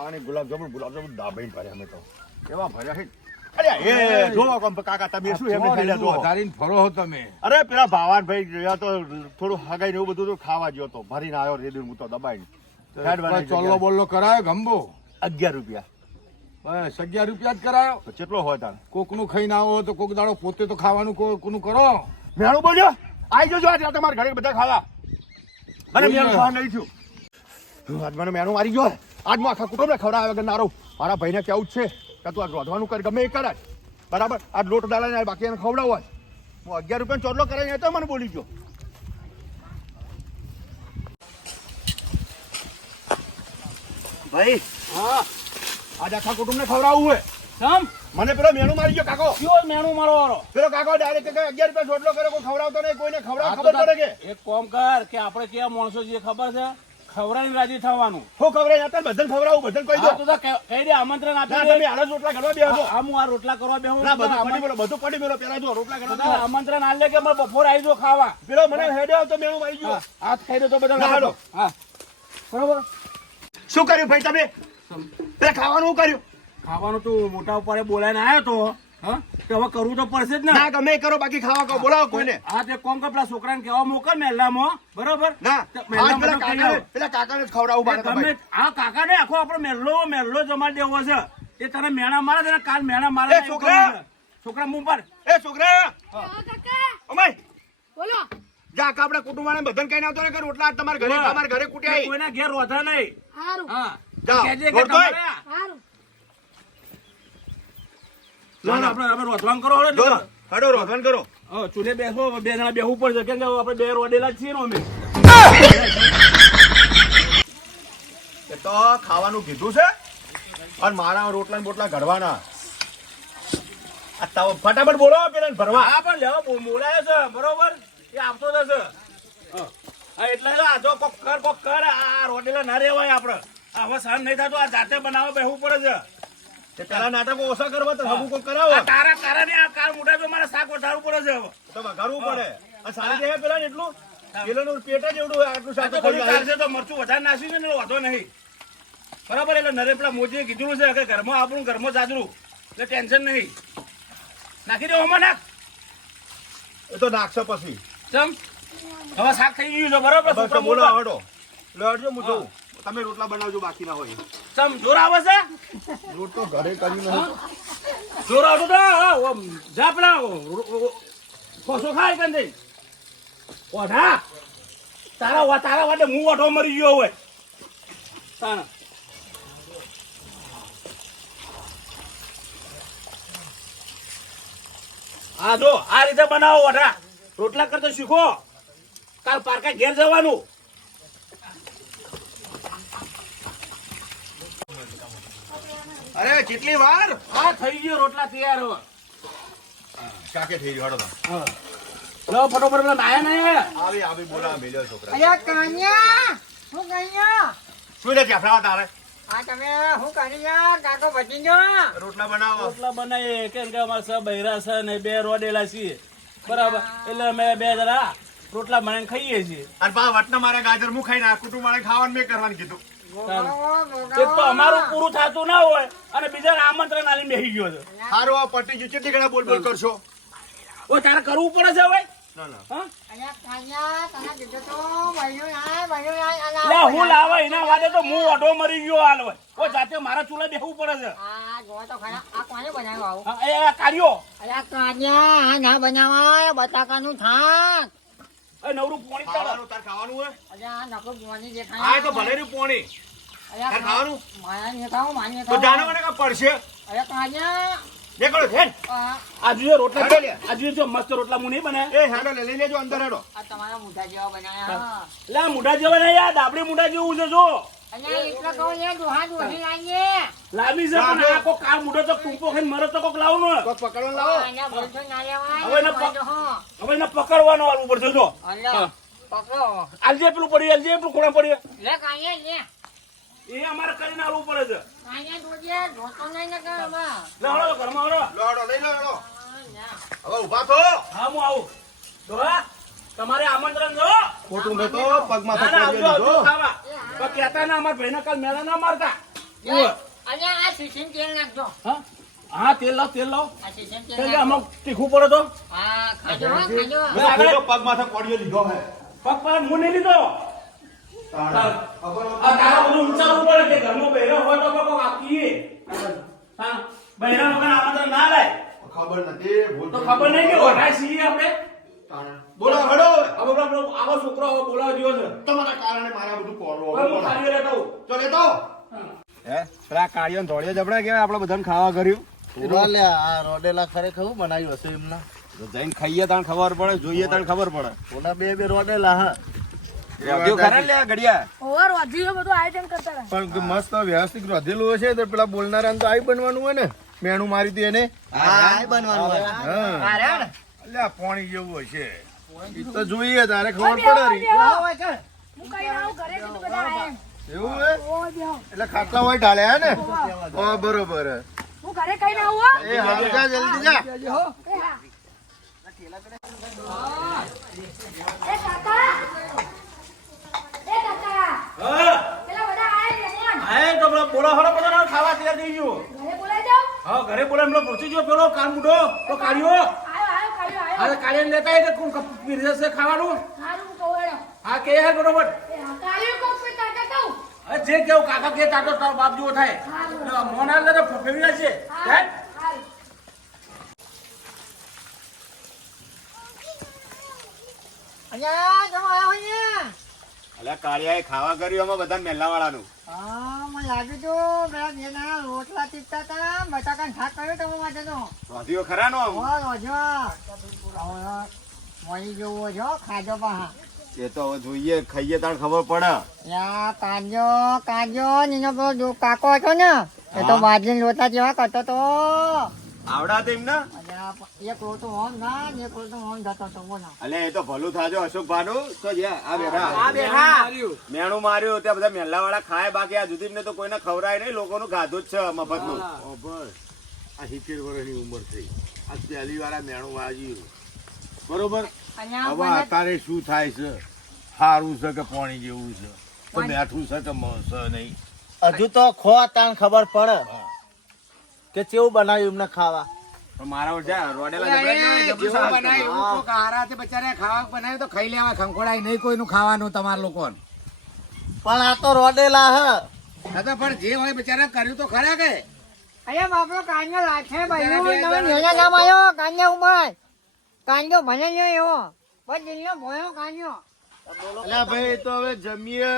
ખાવાની ગુલાબજાંબુ દાબીને ભર્યા અમે તો કેવા ભર્યા છે. અરે એ જો કાકા તમે શું એમ ખાઈ લો વધારીને ફરો હો તમે. અરે પેલા ભાવાન ભાઈ ગયા તો થોડું હગાઈ ને એવું બધું તો ખાવા ગયો તો ભરીને આવ્યો રેડી હું તો દબાઈને ચોલ્લો બોલ્લો કરાયો ગંબો 11 રૂપિયા. બસ 11 રૂપિયા જ કરાયો. તો કેટલો હોય તાર કોકનું ખાઈને આવો તો કોક દાડો પોતે તો ખાવાનું કોકનું કરો. મેણું બોલ્યો આવી જજો આજે તમારા ઘરે બધા ખાવા. મને મેણું ખાવા નહીં થયું. આજ મને મેણું મારી ગયો. આજ હું આખા કુટુંબને ખવડાવ્યા વગર નારો. મારા ભાઈને કેવું જ છે કે તું આ રોધવાનું કર ગમે એ કરાય બરાબર. આ લોટ ડાલાને બાકી એને ખવડાવો. હું 11 રૂપિયાનો ચોટલો કરાવીને તો મને બોલી ગયો. ભાઈ હા આજ આખા કુટુંબને ખવડાવવું હોય. કેમ મને પેલો મેણું મારી ગયો કાકો. કયો મેણું મારો વાળો પેલો કાકો ડાયરેક્ટ 11 રૂપિયા ચોટલો કરે કોઈ ખવડાવતો નહીં કોઈને ખબર પડે કે એક કામ કર કે આપણે કેવા માણસો જે ખબર છે ખવડાવીને રાજી થવાનું. હું ખવડાવી હતા બધાને ખવડાવું બધાને કહી દો. હા, તું તો કહી દે આમંત્રણ આપી ના દે. તમે હાલ જ રોટલા કરવા બેસો. હા, હું આ રોટલા કરવા બેહું ના બધું પડી મેલો પેલા જો રોટલા કરવા બેસો. આમંત્રણ આલે કે મારે બપોર આવી જો ખાવા. પેલો મને હેડે આવતો મેણું આવી ગયો. હાથ ખાઈ દે તો બધા ના, હાલો. હા બરોબર. શું કર્યું ભાઈ તમે પેલા ખાવાનું શું કર્યું. ખાવાનું તું મોટા ઉપર બોલાઈને આવ્યો તો હા તો હવે કરવું તો પડશે જ ને. ના ગમે એ કરો બાકી ખાવા કહો બોલાવો કોઈને. હા તે કોમ કર પેલા છોકરાને કહેવા મોકલ મહેલામાં બરોબર. ના તો આજ મહેલામાં પેલા તો કહી કાકાને આવો. પેલા કાકાને જ ખવડાવું મારે તો ગમે ભાઈ. આ કાકાને આખો આપણો મહેલો જમાડી દેવો છે. એ તને મેણા મારે તને કાલ મેણા મારે. એ છોકરા! છોકરા મું પર એ છોકરા અમાય બોલો જા આપણા કુટુંબવાળાને બધાને કહીને આવતો ને કે રોટલા આજ તમારા ઘરે તમારા ઘરે કુટ્યા આવી. કોઈના ઘેર રોધા નહીં. હારું હા જાઓ, કહેજે કે રોટલો ય. તમારે હારું ના, આપણે રોધવાનું કરો હવે. જો હડો રોધન કરો. હા, ચૂલે બેસો બે જણા બેહવું પડશે કેમ કે આપણે બે રોડેલા જ છીએ ને અમે. એ તો ખાવાનું કીધું છે અને મારા રોટલા ને બોટલા ઘડવાના. આ તાવ ફટાફટ બોલો પેલા ભરવા. હા પણ લેવા બોલાયો છે બરોબર એ આપતો જશે. હા એટલે આ જો કોક કર આ રોડેલા ના રહેવાય આપણે. આ હવે સહન નહીં થતું આ જાતે બનાવવા બેહવું પડે છે. તે પેલા નાટકો ઓછા કરવા તો હગું કોક કરાવો. આ તારા ને આ કાર મોટા જો મારે શાક વધારવું પડે છે હવે. તો વઘારવું પડે. અને સારી રહે પેલા ને એટલું પેલાનું પેટ જ એવડું આટલું આ શાક તો ખાઈ બધું જાય. ચાલશે તો મરચું વધારે નાખ્યું છે ને વાંધો નહીં બરાબર. એટલે નરે પેલા મોદીએ કીધું છે કે ઘરમાં આપણું ઘરમાં જાજરું એટલે ટેન્શન નહીં. નાખી દો હમણાં નાખ. એ તો નાખશે પછી. ચમ હવે શાક થઈ ગયું છે બરાબર. બસ છોકરા બોલો મોટા. હડો લેડજો હું જોઉં. તમે રોટલા બનાવજો બાકી ના હોય. ચમ જોર આવે છે રોટ તો ઘરે કરી નહીં. જોર આવતો તો હા, ઓમ જા પેલા ખોસો ખાય કે નહીં ઓઢા તારા વાટે હું ઓઢો મરી ગયો હોય તારા. હા જો આ રીતે બનાવો ઓઢા રોટલા કરતો શીખો. કાલ પારકા ઘેર જવાનું. અરે કેટલી વાર હા થઈ ગયો રોટલા તૈયાર હવે. શાકે થઈ ગયું હડો. લો ફટોફટ પેલા નાયા નહીં આવી આવી બોલા મેલ્યો છોકરા. અરે કાન્યા હું કાન્યા શું નથી આપણા તારે આ તમે હું કરી યાર કાકો બચી ગયો રોટલા બનાવો. રોટલા બનાવીએ કેમ કે અમારે સબ બૈરા છે ને બે રોડેલા છીએ બરાબર. એટલે અમે બે જણા રોટલા બનાવીને ખાઈએ છીએ. અને પા વટના મારે ગાજર મું ખાઈને આ કુટુંબ વાળા ખાવાનું મેં કરવાનું કીધું. એક તો અમારું પૂરું થતું ના હોય અને બીજાને આમંત્રણ આલીને બેસી ગયો છે. સારું આ પટ્ટી જો કેટલી ઘણા બોલ બોલ કરશો. ઓ તારે કરવું પડે છે હવે. ના ના હા અરે કાન્યા તને કીધું તો ભાઈઓ આય લે હું લાવે એના વાદે તો હું ઓઢો મરી ગયો હાલ હોય. ઓ જાતે મારા ચૂલે બેસવું પડે છે. આ જો તો ખરા આ કોને બનાવ્યું આવું હા, એ કાર્યો અરે કાન્યા આ ના બનાવાય બટાકાનું થાક એ નવરું પોણી ચાલે. ખાવાનું તાર ખાવાનું હોય. અરે આ નકો જોવાની જે આ તો ભલે નું પોણી અરે તાર ખાવાનું માયા ને ખાવું માન્ય તો જાનો મને કે પડશે. અરે કાન્યા નીકળો હેડ. આ જોઈએ રોટલા હાલો લે. આ જોઈએ જો મસ્ત રોટલા હું નહીં બને. એ હેડો લઈ લેજો અંદર હેડો. આ તમારા મોઢા જેવા બનાયા લે આ મુઢા જેવા નહીં યાર ડાબડી મુઢા જેવું છે જો. અહીંયા એટલા કહો યાર દોહા દોહી લાવીએ લાંબી છે પણ આ કોક આ મુઢો તો ટૂંપો ખાઈને મરે તો કોક લાવો ને. કોક પકડવા લાવો. અહીંયા બોલશો ના લેવાય હવે એને બોલજો, હા. હવે એને પકડવાનો આલવું પડશે જો. અલ્યા, પકડો. આલજે પેલું પડ્યું આલજે પેલું ખૂણા પડ્યું લે કાંઈ લે. એ અમારે કરીને આલવું પડે છે. કાંઈ જોજે, જોતો નહીં ને કાં હવે. લે હળો ઘરમાં હળો. લો હેડો લઈ લો હેડો. ના. હવે ઊભા થો. હા હું આવું ડોહા તમારે આમંત્રણ જો. ખોટું મેં તો પગમાં ના ના આવજો પકડી આવજો લીધો. ખાવા તો કહેતા ના અમારા ભાઈને કાલ મેળા ના મારતા. ઓવે. અહીંયા આ શીશીમ તેલ નાખજો હા હા તેલ લાવ તેલ લાવ આ શીશીમ તેલ તેલ નાખજો. આમાં તીખું પડે તો હા ખાજો હો, ખાજો મેં આખો તો પગ માથે કોડિયો લીધો હે પગ પર હું નહીં લીધો આ તારા બધું વિચારવું પડે કે ઘરમાં બહેરો હોય તો કોઈ આપીએ હા બહેરા વગર આમંત્રણ ના લાય ખબર નથી ભૂલ તો ખબર નહીં કે ઓઢાય છીએ આપણે બોલો હડો હવે પેલો આવો છોકરો હવે બોલાવા જેવો છે તમારા કારણે મારા બધું કોરો હવે હું ખાલી રહેતો હોઉં. તો લેતો હે પેલા કાળિયો ધોળિયો જબડા કેવાય આપણે બધાને ખાવા કર્યું રોડેલા ખરેખર હું બનાવ્યું હશે એમના જઈને ખાઈએ તાણ ખબર પડે જોઈએ તાણ ખબર પડે ઓના બે રોડેલા હા રેવડિયો ખરા લે ઘડિયા ઓવર વધ્યું બધું આયોજન કરતા રહે. પણ મસ્ત વ્યવસ્થિત રોધેલું હશે તો પેલા બોલનારા તો આઈ બનવાનું હોય ને મેણું મારી હતી એને હા અલ્યા પાણી જેવું હશે ઈ તો જોઈએ તારે ખબર પડે બેહો, રી. બેહો. હું કઈ ના આવું ઘરે કીધું બધા આયા એમ. એવું હે ઓય બેહો. એટલે ખાટલા હોય ઢાળ્યા હે ને બરોબર હે. હું ઘરે કઈ ના આવું હો. એ હાલ જા જલ્દી જા એ હા. એ કાકા હા પેલા બધા આયા મહેમાન. આય તો પેલો બોલા હળો બધાને ખાવા તૈયાર થઈ ગયો ઘરે બોલાઈ જાઓ. હા ઘરે બોલા એમનો પહોંચી ગયો પેલો કાન મૂઢો તો કાઢ્યો આયો કાઢ્યો હા કાઢીને લેતા આય કે કોણ પીરસે ખાવાનું હારું હું કહું હેડો. હા કે હે બરોબર એ હા, કાઢ્યો કોક પે કાકા કહું. હવે જે કેવું કાકા કે તાતો તારો બાપ જેવો થાય મોના લે તો ફેવડા છે હારું, હારું. અહીંયા જમો આવ્યો અહીંયા અલ્યા કાળિયાએ ખાવા કર્યું આમાં બધા મેલા વાળાનું હા મને લાગ્યું તું પેલા બેના રોટલા ચીપતા હતા બટાકાનું શાક કર્યું તમે માટે તો રોધિયો ખરા નો રોજો મળી જવું છો ખાજો પાહા એ તો હવે જોઈએ ખાઈએ તાણ ખબર પડે યા કાજો નીનો પેલો જો કાકો હતો ને એ તો બાજરીના રોટલા જેવા કરતો તો આવડા તેમ ને અલ્યા, એક રોટો ઓમ ના ને એક રોટો ઓમ જતો તો બોલો અલ્યા એ તો ભલું થાજો અશોક ભાનું તો જ્યાં આ બેઠા બેઠા મેણું માર્યું ત્યાં બધા મેલા વાળા ખાય બાકી આ જુદી ને તો કોઈને ખવરાય નહીં લોકોનું ગાધું જ છે મફતનું આ 70 વર્ષની ઉંમર થઈ આ પહેલી વાર આ મેણું વાજ્યું બરોબર અહીંયા હવે મને અત્યારે શું થાય છે સારું છે કે પાણી જેવું છે તો મેઠું છે કે છે નહીં હજુ તો ખો તાણ ખબર પડે કે કેવું બનાવ્યું એમને ખાવા પણ મારા ઓર જા રોડેલા જબડા કેવાય, જબરું સાહસ બનાવ્યું તો ખાઈ લેવા ખંખોડાય નહીં કોઈનું ખાવાનું તમારા લોકોને પણ આ તો રોડેલા હે પણ જે હોય બિચારા કર્યું તો ખરા કે અહીંયા બાપરો કાન્યો લાગે ભાઈ તમે નેના નામ આવ્યો કાન્યા ઉમર કાન્યો ભણે લ્યો એવો બસ દિલ્હીનો ભોયો કાન્યો અલ્યા ભાઈ તો હવે જમીએ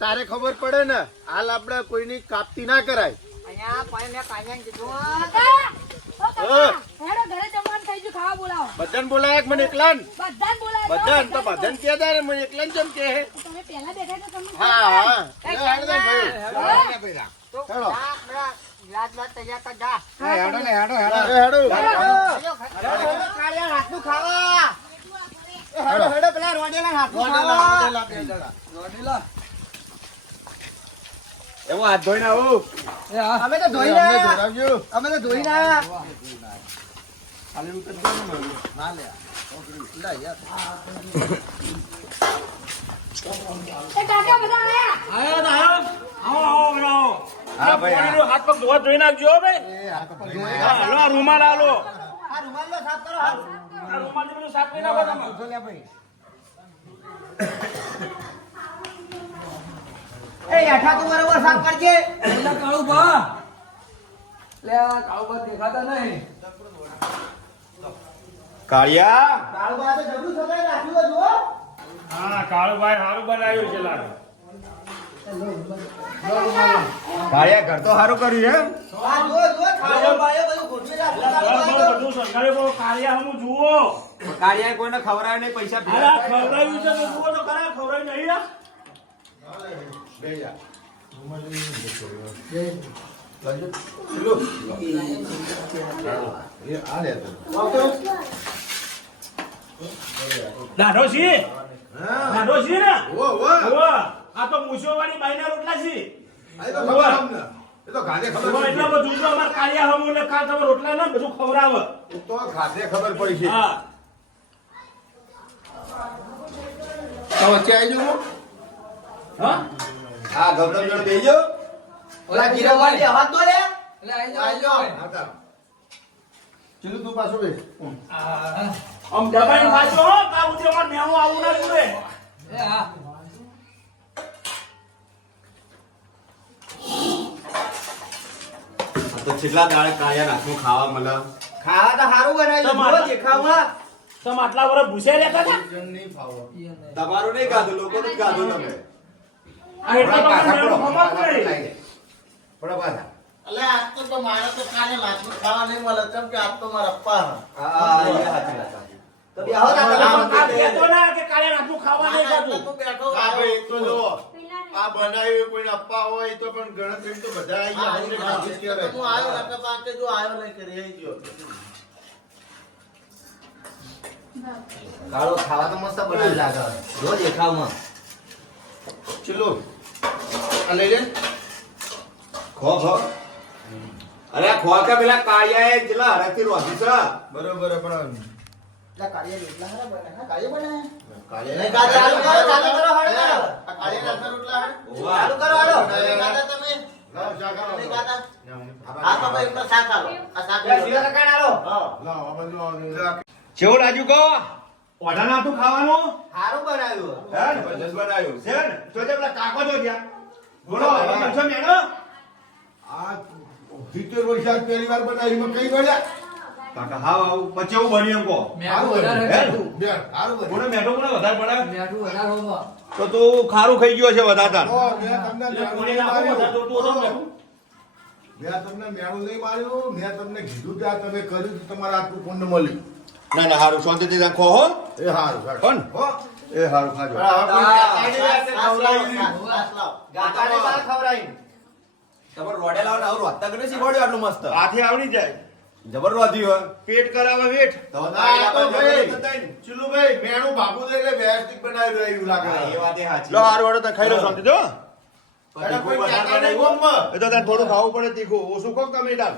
તારે ખબર પડે ને હાલ આપડે કોઈની કાપતી ના કરાય અહીંયા ભાઈ મેં કાન્યાને કીધું કાકા, ઓ કાકા, હેડો ઘરે જમવાનું થઈ ગયું, ખાવા બોલાવો. બધાને બોલાય કે મને એકલાન બધાને બોલાવો. બધાને તો બધાને કે દે ને મને એકલાન જેમ કે હે. તમે પહેલા બેઠા તો તમને હા હા લે, હેડ દે ભાઈ. તો હેડો. જા, બરા, ગ્લાસ બ્લાસ તૈયાર કર જા હેડો. કાળિયા હાથનું ખાવા હેડો પેલા રોડેલા હાથનું ખાવા એમાં હાથ ધોઈને આવું અમે તો ધોઈ અમને ના જોડાવજો. અમે તો ધોઈ ના એ કાકા બધા આયા. આવો બનાવો હા ભાઈ, હા. હાથ પગ ધોવા ધોઈ નાખજો હો ભાઈ હા, હાલો આ રૂમાલ હાલો આ રૂમાલનો સાફ કરો આ રૂમાલથી બધું સાફ કરી નાખો તમે એ હેઠા તું બરોબર સાફ કરજે કાળિયા કાળુબા તો જબરું સગાઈ રાખ્યું હતું હો. હા કાળુભાઈ સારું બનાવ્યું છે લાગે કાળિયા ઘર તો સારું કર્યું એમ આ જો કાળુબાએ બધું ગોઠવી રાખ્યું બધું સરકારે બહુ કાર્ય હમું જુઓ કાળિયા કોઈને ખવડાવે નહીં પૈસા અરે આ ખવડાવ્યું છે તો જુઓ તો ખરા ખવડાવ્યું નહીં યાર દાઢો છે દાઢો છે ને ઓવા. આ તો મૂછોવાળી બાઈના રોટલા છે ઓવા, એટલા બધું તો અમાર કાળિયા હમું એટલે કાં તમે રોટલા ને બધું ખવડાવે તો ખાતે ખબર પડી છે હા તો વચ્ચે આવી જવું હા હા ગબડમ જોડે બેસજો ઓલા જીરાભાઈ અવાજ તો લે ચીલું તું પાછો બેસ આમ દબાઈને ખાજો હો તા ઉઠી અમાર મેણું આવું ના જોઈએ તો છેલ્લા દાડે કાળિયા નાખનું ખાવા મળે. ખાવા તો સારું બનાવ્યું તમારે. જો દેખાવમાં તમે આટલા વર્ષ ભૂસે રહેતા હતા તમારું નહીં ખાધું, લોકોનું જ ખાધું તમે. આ એટલે તો મને મેણું ખવાતું નહીં. થોડા પાછા. અલે આજ તો મારે તો કાલે લાચનું ખાવા નહીં મળે કેમ કે આજ તો મારા અપ્પા તો બેહો તા તમે આ કહેતો ના કે કાલે રાતનું ખાવા નહીં ખાતું. હા ભાઈ એક તો જો આ બનાવ્યું કોઈ અપ્પા હોય તો પણ ગણતરી તો બધા આવી ગયા ખાધું જ કહેવાય. હું આવ્યો નકર પાકે જો આવ્યો લઈ કરી આવી ગયો કાળો ખાવા તો મસ્ત બનાવી લાગે જો દેખાવમાં ચલો આ લઈ લે ખો ખો. અરે ખો કે પેલા કાળિયાએ જેટલા હરખથી રોધી છે. બરોબર પણ કાળિયા એટલા હારા બને કાળિયા બને કાલે નહીં કાકા ચાલુ કરો હળે કરો આ કાલે રાતના રોટલા હે ચાલુ કરો હાલો નહીં કાકા તમે લાવ શાક આલો. નહીં કાકા આ તો ભાઈ એમનો શાક આલો આ શાક શીલા કાકા આલો લાવ આ બાજુ આવો. કેવું લાગ્યું કહો? ઓઢા નાતું ખાવાનું? સારું બનાવ્યું હે ને? જબરજસ્ત બનાવ્યું. છે ને? જોજે પેલા કાકો જો ત્યાં. બોલો, હવે કેમ છો મેણો? આ 70 વર્ષ આજ પહેલી વાર બનાવી એમાં કઈ ગળ્યા કાકા હાવ આવું. પછી એવું બન્યું એમ કહો. સારું બન્યું. હે? બેન સારું બન્યું. કોને મેઠો કોને વધારે પડે? તો તું ખારું ખાઈ ગયો છે વધારે તાર. ઓ, મેં તમને એટલે મેણું કોને નહીં નાખો માર્યું. વધારે તો ઓછું નાખો. મેં તમને મેણું નહીં માર્યું મેં તમને કીધું કે આ તમે કર્યું તો તમારે આટલું પુણ્ય મળ્યું ના ના હારું શાંતિથી ત્યાં ખો હો. એ હારું સારું. કોણ? હો. એ હારું ખાજો. ગાતાને બાર ખવડાવી તમારે રોડેલા ને આવું રોધતા કરીને શીખવાડ્યું આટલું મસ્ત. હાથે આવડી જાય. જબર રોધી હોય. પેટ કરાવે વેઠ. તો આ તો ભાઈ, ચિલુભાઈ, મેણું ભાગું તો એટલે વ્યવસ્થિત બનાવી રહ્યું એવું લાગે. એ વાત એ સાચી. લો હારું વાળો ખાઈ લો શાંતિ જો. અરે કોઈ કહેતા નહીં ગોમમાં. એ તો તારે થોડું ખાવું પડે તીખું. ઓછું કોક તમે તાર.